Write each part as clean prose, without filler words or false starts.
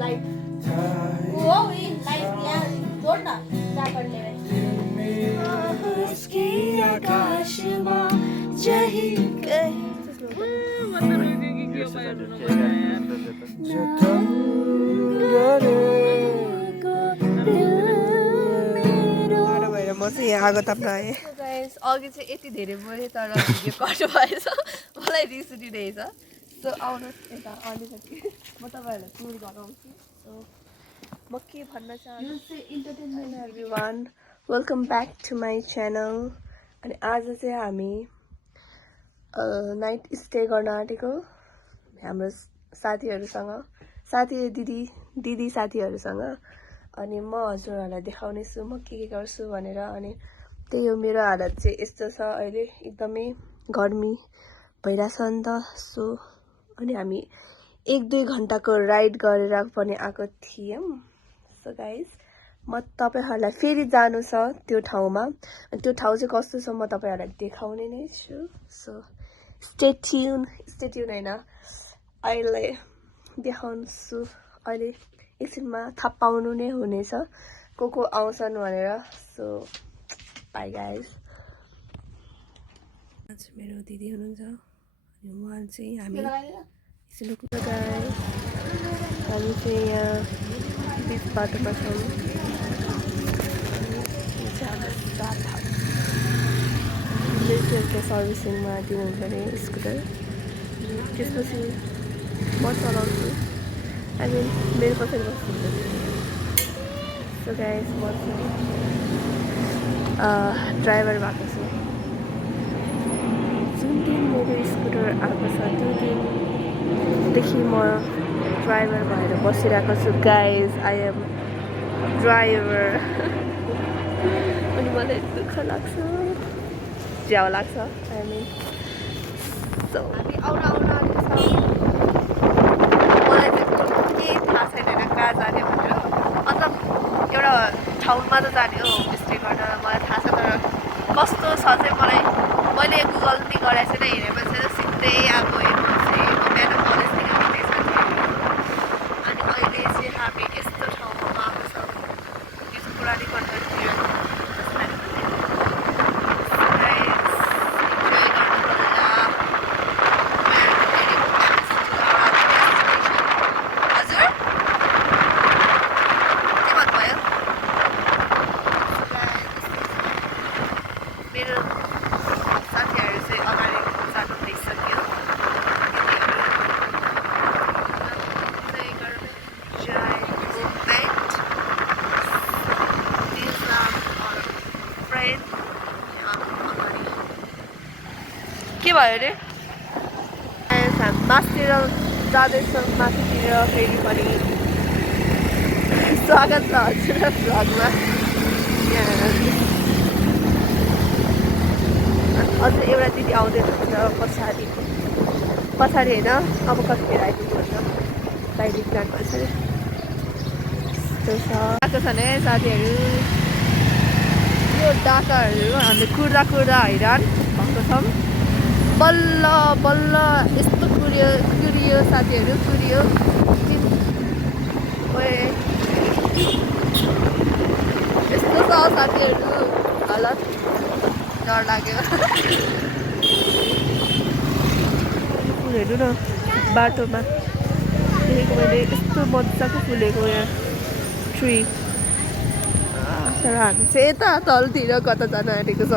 Light वो light यहाँ जोड़ ना जा कर ले उसकी आकाश में जही कहीं म चाहिँ यहाँ आगो ताप्न आएँ अघि चाहिँ यति धेरै बोलेँ तर भिडियो कट भएछ मलाई रिस उठिरहेछ सो आउनुहोस् यता अलिकति म तपाईँहरूलाई टुर गराउँछु सो म के भन्न चाहन्छु everyone welcome back to my channel अनि आज चाहिँ हामी नाइट स्टे गर्न आँटेको हाम्रो साथीहरूसँग दिदी साथीहरूसँग अनि म हजुरहरूलाई देखाउने छु म के गर्छु भनेर अनि त्यही हो मेरो हालत चाहिँ यस्तो छ अहिले एकदमै गर्मी भइरहेछ नि त सो अनि हामी 1-2 घन्टाको राइड गरेर पनि आएको थियौँ सो गाइज म तपाईँहरूलाई फेरि जानु छ त्यो ठाउँमा त्यो ठाउँ चाहिँ कस्तो छ म तपाईँहरूलाई देखाउने नै छु सो स्टे ट्युन होइन अहिले देखाउँछु अहिले एकछिनमा थाहा पाउनु नै हुनेछ को आउँछन् भनेर सो बाई गाइज मेरो दिदी हुनुहुन्छ अनि उहाँ चाहिँ हामी चाहिँ यहाँ बिच बाटोमा छौँ सर्भिसिङमा दिनुहुन्छ अरे स्कुटर त्यसपछि म चलाउँछु आई मिन मेरो पछाडि बस्नुहुन्छ सो गाइस म ड्राइभर भएको छु जुन दिन मेरो स्कुटर आएको छ त्यो दिनदेखि म ड्राइभर भएर बसिरहेको छु गाइस आई एम ड्राइभर अनि मलाई दुःख लाग्छ झ्याउ लाग्छ आई मिन सो हामी आउन मलाई चाहिँ केही थाहा छैन कहाँ जाने भनेर मतलब एउटा ठाउँमा त जाने हो होमस्टे गर्न मलाई थाहा छ तर कस्तो छ चाहिँ मैले गुगल पनि गरेको छैन हेरेपछि चाहिँ सिधै अब हेर्नु चाहिँ म बिहान कलेजदेखि आउँदैछ अनि अहिले चाहिँ हामी यस्तो ठाउँमा आएको छौँ यसको कुरा नै गर्दाखेरि के भयो अरे मासतिर जाँदैछौँ माथितिर फेरि पनि स्वागत छ हजुर भ्लगमा अझ एउटा दिदी आउँदै हुनुहुन्छ पछाडि होइन अब कतिखेर आइपुग्नुहुन्छ बाहिर प्लान पछाडि यस्तो छ आएको छ नि साथीहरू यो डाकाहरू हामीले कुर्दा हैरान भएको छौँ बल्ल यस्तो कुरियो साथीहरू कुरियो यस्तो छ साथीहरू हालत डर लाग्यो फुलहरू न बाटोमा देखेको मैले यस्तो मजाको फुलेको यहाँ ट्री तर हामी चाहिँ यता तलतिर कता जान आँटेको छ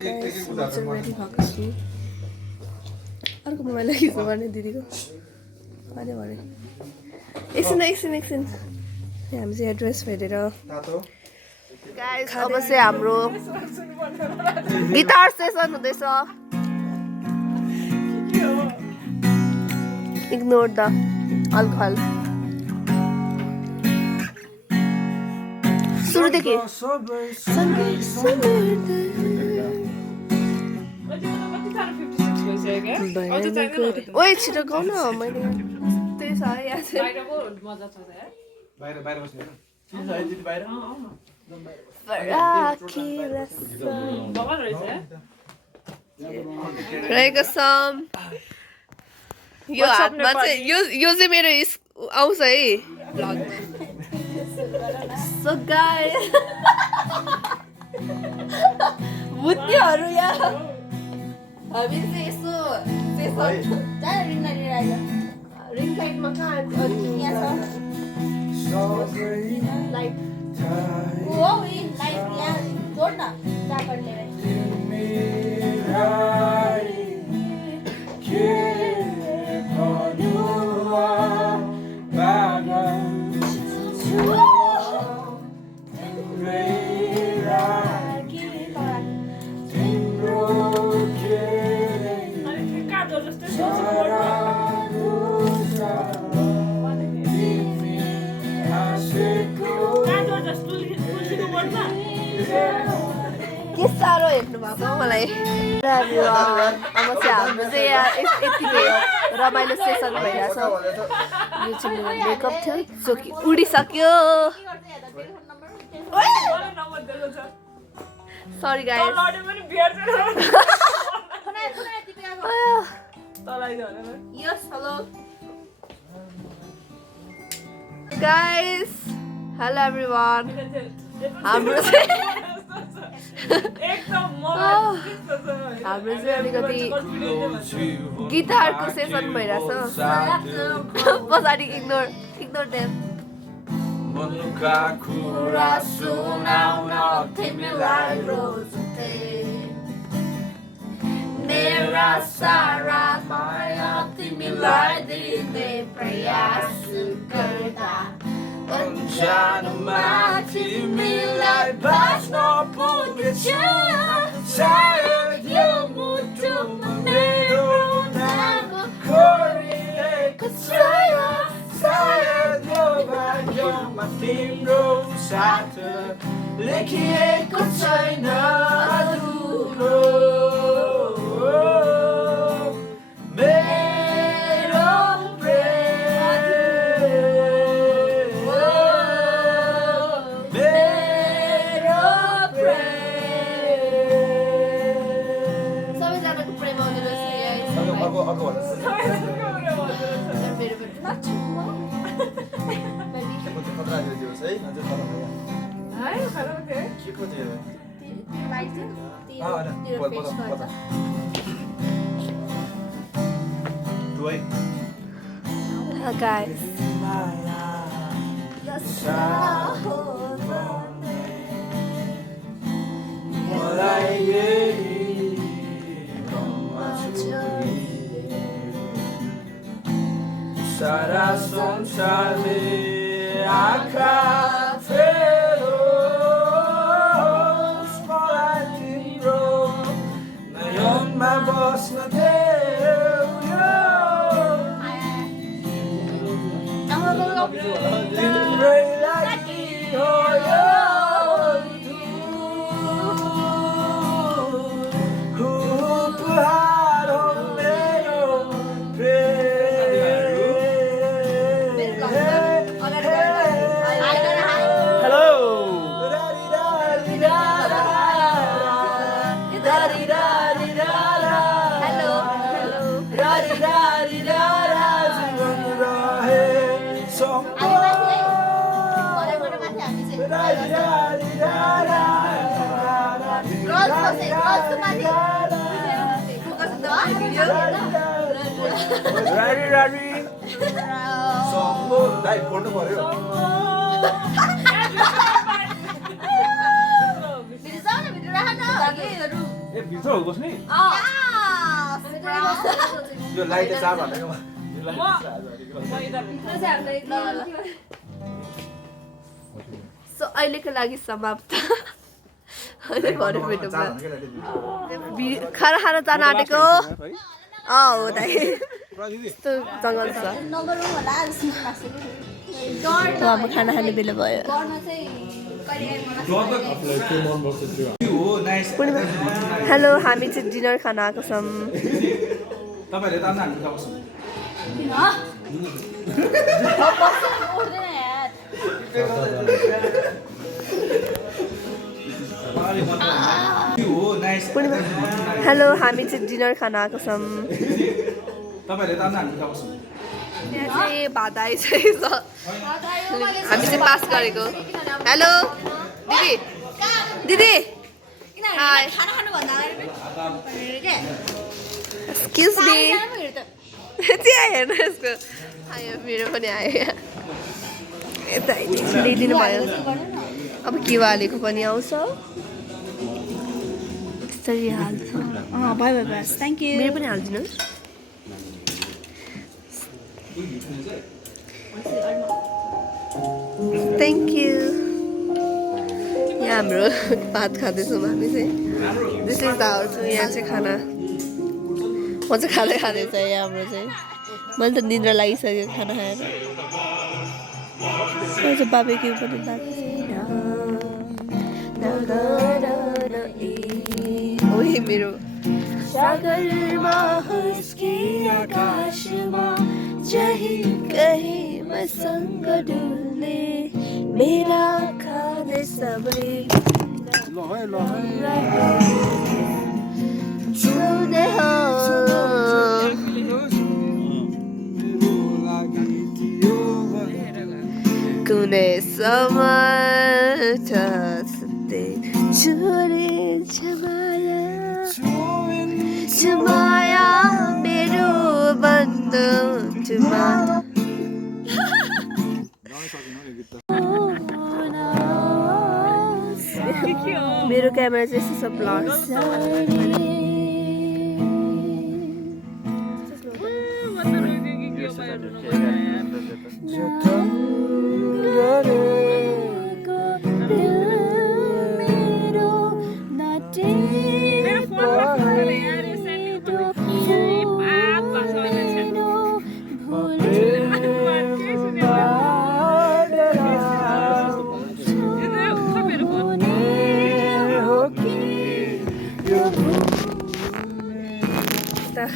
रेडी भएको छु अर्को मोबाइल खिच्नु पर्ने दिदीको भने एकछिन हामी चाहिँ एड्रेस हेरेर अब चाहिँ हाम्रो गिटार सेसन हुँदैछ इग्नोर द अल्कोहल सुरुदेखि ओए छिटो गाउँ न मैले त्यही साह्रै याद छ रहेको छौँ यो हातमा चाहिँ यो चाहिँ मेरो आउँछ है भ्लगमा सो गाइस बुझ्नेहरू यहाँ हामी चाहिँ यसो रिङ लाइटमा कहाँ यहाँ छ लाइट के साह्रो हेर्नु भएको मलाई अब चाहिँ हाम्रो चाहिँ यहाँ यतिकै रमाइलो सेसन भइरहेछ यो चाहिँ मेरो मेकअप थियो जो कि उडिसक्यो sorry guys guys hello everyone हाम्रो चाहिँ अलिकति गिटारको सेसन भइरहेछ पछाडि इग्नोर देम मनुका कुरा सुनाउन तिमीलाई रोज्थे मेरा सारा माया तिमीलाई दिने प्रयास गर्दा अन्जानमा तिमीलाई बाँच्न पुग्छ सायद यो मुटुमा मेरो नाम कोरिएको छ सायद यो भाग्यमा तिम्रो साथ लेखिएको छैन अधुरो मेरो सबैजनाको प्रेम आउँदो रहेछ guys सारा संसारले आँखा फेरोस् मलाई तिम्रो नयनमा बस्न देऊ तिम्रै लागि हो यो उपहार हो मेरो फोटो पर्यो भित्र हो बस्ने यो लाइट चार भनेको सो अहिलेको लागि समाप्त खाना खान जान आँटेको हो दाइ यस्तो जङ्गल छ अब खाना खाने बेला भयो हेलो हामी चाहिँ डिनर खान आएको छौँ तपाईँहरूले त हामी खाउँछौँ हेलो हामी चाहिँ डिनर खान आएको छौँ तपाईँहरूले त हामी खाउँछौँ यहाँ चाहिँ भात आइसकेको छ हामी चाहिँ पास गरेको हेलो दिदी दिदी हाई एक्सक्युज मी चाहिँ हेर्नु यसको आयो मेरो पनि आयो यहाँ यता ल्याइदिनु भयो अब किवालीको पनि आउँछ त्यसरी हाल्छ भयो बस थ्याङ्क यू मेरो पनि हालिदिनुहोस् थ्याङ्क यू यहाँ हाम्रो भात खाँदैछौँ हामी चाहिँ दिस इज द हाउस यहाँ चाहिँ खाना म चाहिँ खाँदै खाँदैछ यहाँ हाम्रो चाहिँ मैले त निन्द्रा लागिसक्यो खाना खाएर चाहिँ बाबेक्यू पनि भएको छ ओही मेरो सागरमा हस्के आकाशमा जहीँ कहीँ मसँग डुल्ने मेरा खाने सबै छुने हो कुनै समय जस्तै छोडिन्छ माया मेरो बन्द मेरो क्यामेरा चाहिँ यस्तो छ ब्लर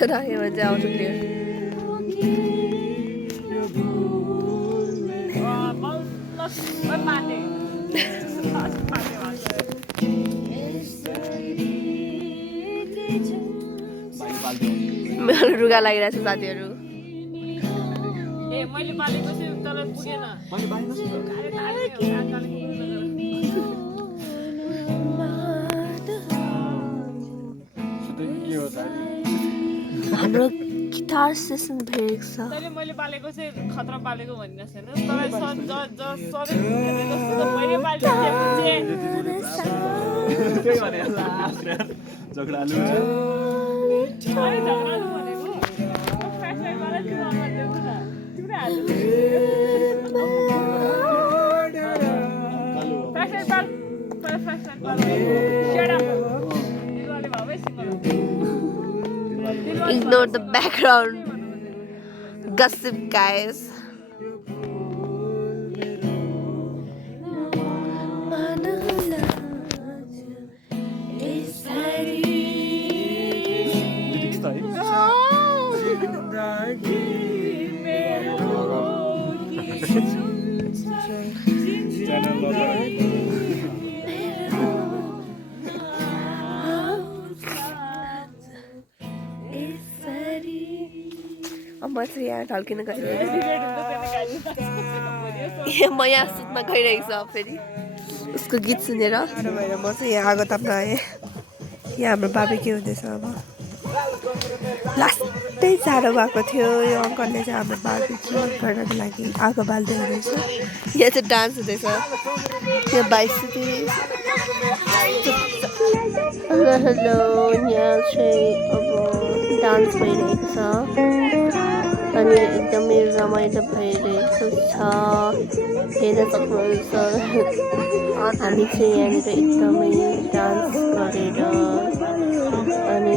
राख्यो भने चाहिँ आउँछ क्लियर मेरो रुगा लागिरहेको छ साथीहरू मैले पालेको छु तर पुगेन हाम्रो गिटार सेसन भेटेको छ तैँले मैले पालेको चाहिँ खतरा पालेको भनिरहेको छैन मैले Ignore the background gossip, guys. म चाहिँ यहाँ ढल्किन गइरहेको म यहाँ सुत्न गइरहेको छ फेरि उसको गीत सुनेर भएर म चाहिँ यहाँ आगो ताप्न आएँ यहाँ हाम्रो बाबी के हुँदैछ अब लास्टै जाडो भएको थियो यो अङ्कलले चाहिँ हाम्रो बाबी गर्नको लागि आगो बाल्दै हुँदैछ यहाँ चाहिँ डान्स हुँदैछ यहाँ बाइक हेलो हेलो यहाँ चाहिँ अब डान्स भइरहेको छ अनि एकदमै रमाइलो भइरहेको छ हेर्न सक्नुहुन्छ हामी चाहिँ यहाँनिर एकदमै डान्स गरेर अनि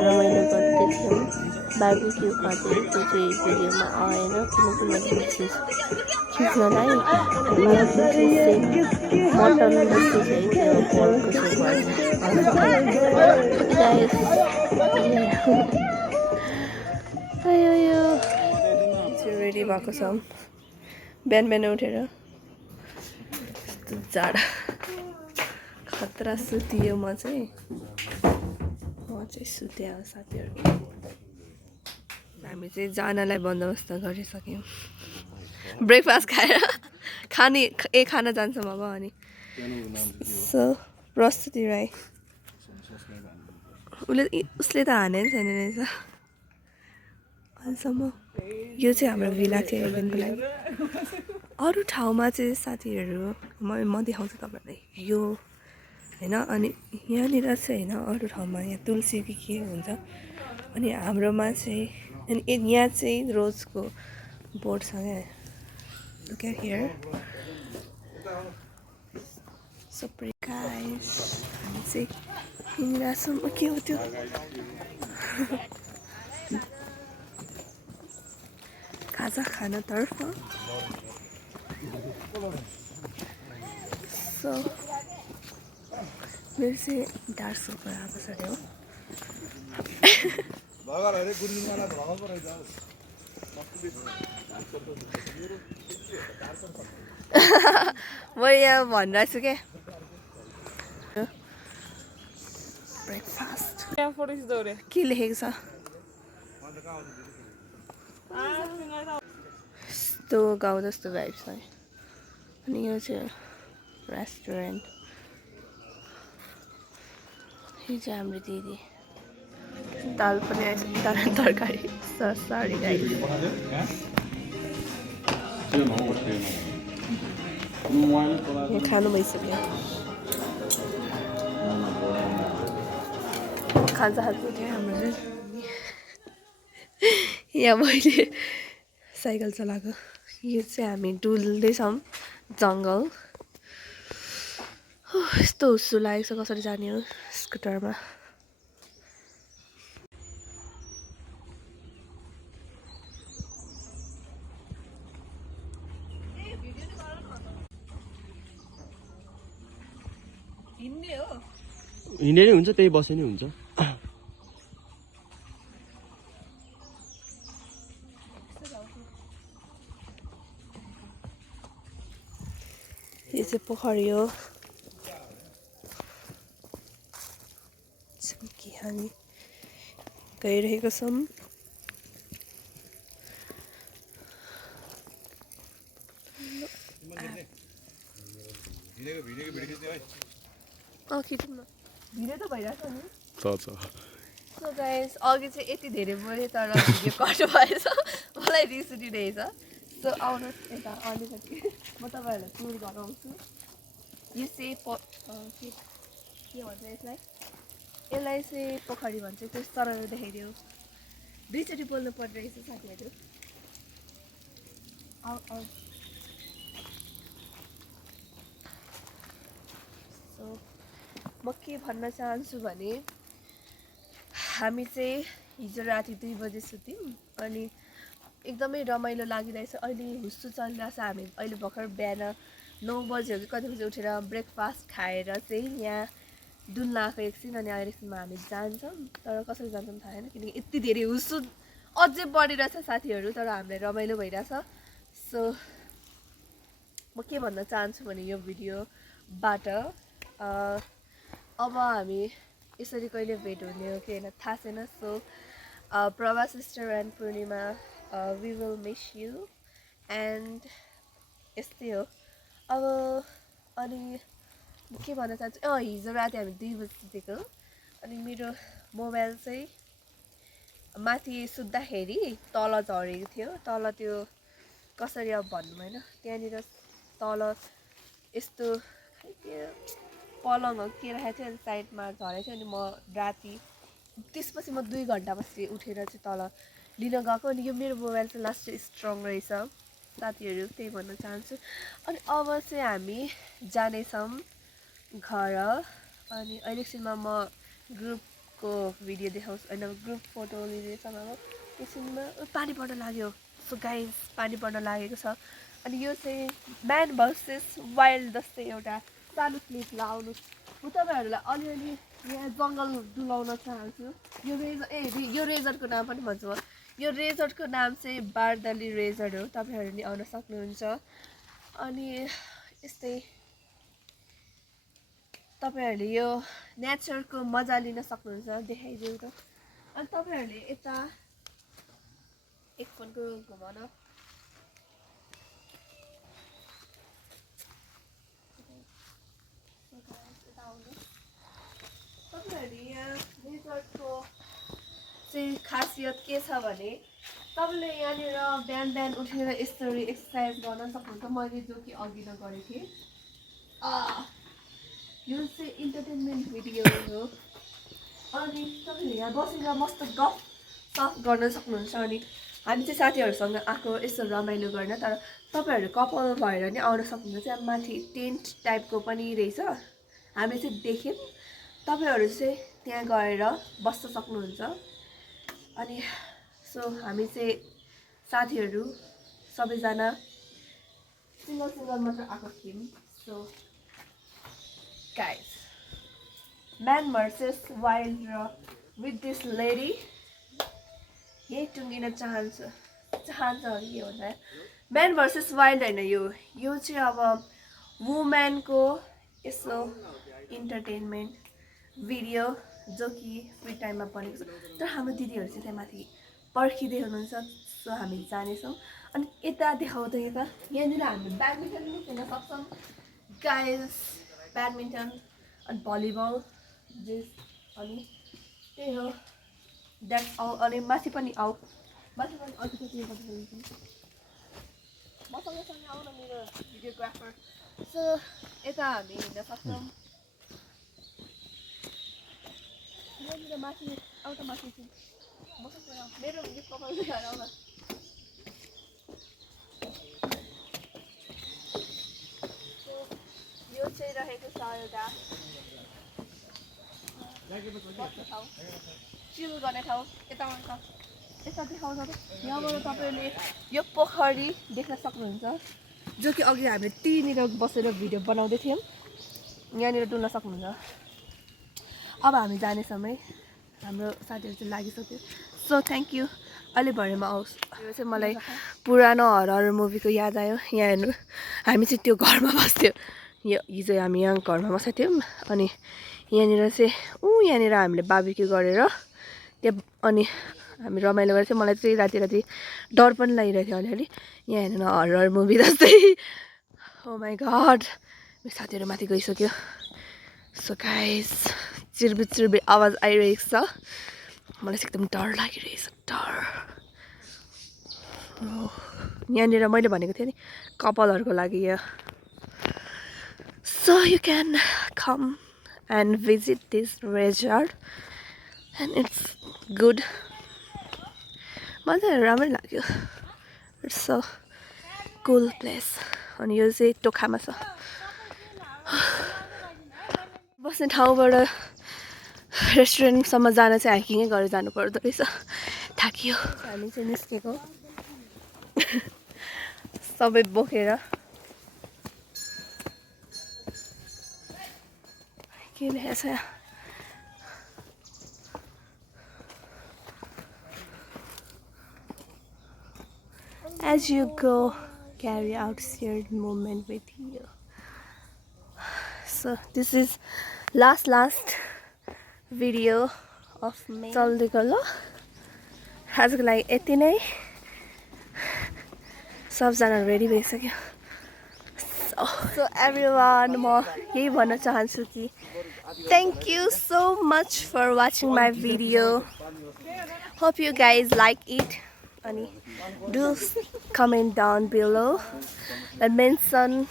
रमाइलो गर्दै थियौँ बार्बिक्यू खाँदै त्यो चाहिँ भिडियोमा आएन किनकि मैले मिसेस खिच्नलाई मलाई जुन चाहिँ सेप मटन जस्तो चाहिँ त्यो पोर्कको सेप गाइस यो चाहिँ रेडी भएको छ बिहान बिहान उठेर यस्तो जाडा खतरा सुतियो म चाहिँ सुते अब साथीहरू हामी चाहिँ जानलाई बन्दोबस्त गरिसक्यौँ ब्रेकफास्ट खाएर खान जान्छौँ अब अनि सो प्रस्तुति राई उसले त हाने छैन रहेछ अहिलेसम्म यो चाहिँ हाम्रो भिला थियो एक दिनको लागि अरू ठाउँमा चाहिँ साथीहरू म देखाउँछु तपाईँहरूलाई यो होइन अनि यहाँनिर चाहिँ होइन अरू ठाउँमा यहाँ तुलसी के हुन्छ अनि हाम्रोमा चाहिँ अनि यहाँ चाहिँ रोजको बोर्डसँगै लुक एट हियर सबै गाइस हामी चाहिँ हिँडिरहेछौँ के हो त्यो खाजा खानतर्फ सो मेरो चाहिँ डार्क सर्कल आएको छ अरे हो म यहाँ भनिरहेको छु क्या ब्रेकफास्ट क्या फोटो खिच्दौ रे के लेखेको छ यस्तो गाउँ जस्तो भाइब छ अनि यो चाहिँ रेस्टुरेन्ट यो चाहिँ हाम्रो दिदी दाल पनि आएछ दाल तरकारी सरी गाइस यहाँ खानु भइसक्यो खाजा खाएको थियो हाम्रो चाहिँ यहाँ मैले साइकल चलाएको यो चाहिँ हामी डुल्दैछौँ जङ्गल यस्तो हुस्सु लागेको छ कसरी जाने हो स्कुटरमा हिँडे नि हुन्छ त्यही बसे नि हुन्छ यो चाहिँ पोखरी हो कि हामी गइरहेको छौँ खिचौँ न भिडियो त भइरहेको छ नि सो गाइस अघि चाहिँ यति धेरै बोलेँ तर भिडियो कट भएछ मलाई रिस उठिरहेछ सो आउनुहोस् यता अलिकति म तपाईँहरूलाई टुर गराउँछु यो चाहिँ के भन्छ यसलाई चाहिँ पोखरी भन्छ त्यो सरल देखाइदियो दुईचोटि बोल्नु पर्दो रहेछ साथीहरू सो म के भन्न चाहन्छु भने हामी चाहिँ हिजो राति 2 बजे सुत्यौँ अनि एकदमै रमाइलो लागिरहेछ अहिले हुस्सु चलिरहेछ हामी अहिले भर्खर बिहान 9 बजे हो कि कति बजी उठेर ब्रेकफास्ट खाएर चाहिँ यहाँ डुल्न आएको एकछिन अनि अहिलेसम्म हामी जान्छौँ तर कसरी जान्छौँ थाहा छैन किनकि यति धेरै हुस्सु अझै बढिरहेछ साथीहरू तर हामीलाई रमाइलो भइरहेछ सो म के भन्न चाहन्छु भने यो भिडियोबाट अब हामी यसरी कहिले भेट हुने हो कि होइन थाहा छैन so Prabha sister and Purnima we will miss you and यस्तै हो अब अनि के भन्न चाहन्छु हिजो राति हामी 2 बजी सुतेको अनि मेरो मोबाइल चाहिँ माथि सुत्दाखेरि तल झरेको थियो तल त्यो कसरी अब भन्नु होइन त्यहाँनिर तल यस्तो पलङ हो के राखेको थियो अनि साइडमा झरेको थियो अनि म राति त्यसपछि म 2 घन्टापछि उठेर चाहिँ तल लिन गएको अनि यो मेरो मोबाइल चाहिँ लास्ट स्ट्रङ रहेछ साथीहरू त्यही भन्न चाहन्छु अनि अब चाहिँ हामी जानेछौँ घर अनि अहिलेसम्म म ग्रुपको भिडियो देखाउँछु होइन ग्रुप फोटो लिँदैछौँ अब एकछिनमा पानी पर्न लाग्यो सो गाइस पानी पर्न लागेको छ अनि यो चाहिँ म्यान भर्सेस वाइल्ड जस्तै एउटा सानो क्लिप लाउनु म तपाईँहरूलाई अलिअलि यहाँ जङ्गल डुलाउन चाहन्छु यो रेजर्टको नाम पनि भन्छु म यो रेजर्टको नाम चाहिँ बारदाली रेजर्ट हो तपाईँहरू नि आउन सक्नुहुन्छ अनि यस्तै तपाईँहरूले यो नेचरको मजा लिन सक्नुहुन्छ देखाइदिउँ त अनि तपाईँहरूले यता एक फोनको घुमाउन तपाईँहरूले यहाँ रिजर्टको चाहिँ खासियत के छ भने तपाईँले यहाँनिर बिहान बिहान उठेर यसरी एक्सर्साइज गर्न सक्नुहुन्छ मैले जो कि अघि न गरेको थिएँ यो चाहिँ इन्टरटेनमेन्ट भिडियो हो अनि तपाईँले यहाँ बसेर मस्त गफ सफ गर्न सक्नुहुन्छ अनि हामी चाहिँ साथीहरूसँग आएको यस्तो रमाइलो गर्न तर तपाईँहरू कपाल भएर नि आउन सक्नुहुन्छ त्यहाँ माथि टेन्ट टाइपको पनि रहेछ हामी चाहिँ देख्यौँ तपाईँहरू चाहिँ त्यहाँ गएर बस्न सक्नुहुन्छ अनि सो हामी चाहिँ साथीहरू सबैजना सिङ्गल मात्र आएको थियौँ so guys man versus wild र विथ दिस लेडी यही टुङ्गिन चाहन्छ के भन्दा म्यान भर्सेस वाइल्ड होइन यो चाहिँ अब वुमेनको यसो इन्टरटेनमेन्ट भिडियो जो कि फ्री टाइममा बनेको छ तर हाम्रो दिदीहरू चाहिँ त्यहाँ माथि पर्खिँदै हुनुहुन्छ सो हामी जानेछौँ अनि यता देखाउँदा यता यहाँनिर हामी ब्याडमिन्टन पनि खेल्न सक्छौँ गाइस ब्याडमिन्टन अनि भलिबल अनि त्यही हो द्याट्स अल अनि माथि पनि आऊ माथि पनि अलिकति मसँगसँगै आऊ न मेरो भिडियोग्राफर सो यता हामी हिँड्न सक्छौँ यहाँनिर माथि आउँछ माथि चाहिँ मसँग मेरो यो कपाल देखाएर आउन यो चाहिँ रहेको छ एउटा ठाउँ चिल गर्ने ठाउँ यता देखाउँछ यहाँबाट तपाईँले यो पोखरी देख्न सक्नुहुन्छ जो कि अघि हामीले त्यहीँनिर बसेर भिडियो बनाउँदै थियौँ यहाँनिर डुल्न सक्नुहुन्छ अब हामी जाने समय हाम्रो साथीहरू चाहिँ लागिसक्यो सो थ्याङ्क यू अहिले भरेमा आओस् यो चाहिँ मलाई पुरानो हरर मुभीको याद आयो यहाँ हेर्नु हामी चाहिँ त्यो घरमा बस्थ्यौँ हिजो हामी यहाँ घरमा बसेको थियौँ अनि यहाँनिर चाहिँ यहाँनिर हामीले बार्बिक्यू गरेर त्यहाँ अनि हामी रमाइलो गरेको थियौँ मलाई चाहिँ राति डर पनि लागिरहेको थियो अलिअलि यहाँ हेर्नु न हरर मुभी जस्तै ओ माई गड मेरो साथीहरू माथि गइसक्यो सो गाइस चिर्बी आवाज आइरहेको छ मलाई चाहिँ एकदम डर लागिरहेछ डर यहाँनिर मैले भनेको थिएँ नि कपालहरूको लागि यो so you can come and visit this resort and it's good मलाई चाहिँ राम्रै लाग्यो इट्स अ कुल प्लेस अनि यो चाहिँ टोखामा छ बस्ने ठाउँबाट रेस्टुरेन्टसम्म जान चाहिँ हाइकिङै गरेर जानु पर्दो रहेछ थाकियो हामी चाहिँ निस्केको सबै बोकेर के लेखेछ As you go, carry out shared moment with you. So this is last video of me. चल्दै गयो आजको लागि यति नै सबजना रेडी भइसक्यो so everyone म यही भन्न चाहन्छु कि thank you so much for watching my video. Hope you guys like it. And do comment down below and mention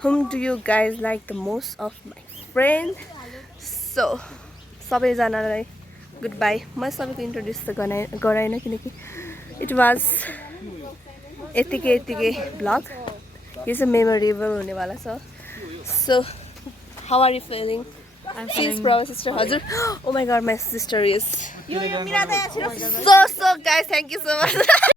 whom do you guys like the most of my friend. So सबैजनालाई goodbye. म सबैको introduce त गराइन किनकि it was यतिकै vlog. यो चाहिँ memorable हुनेवाला छ. So how are you feeling? She is from sister. हजुर. Oh my god, my sister is. यो मिरा त यहाँ छिटो So guys, thank you so much.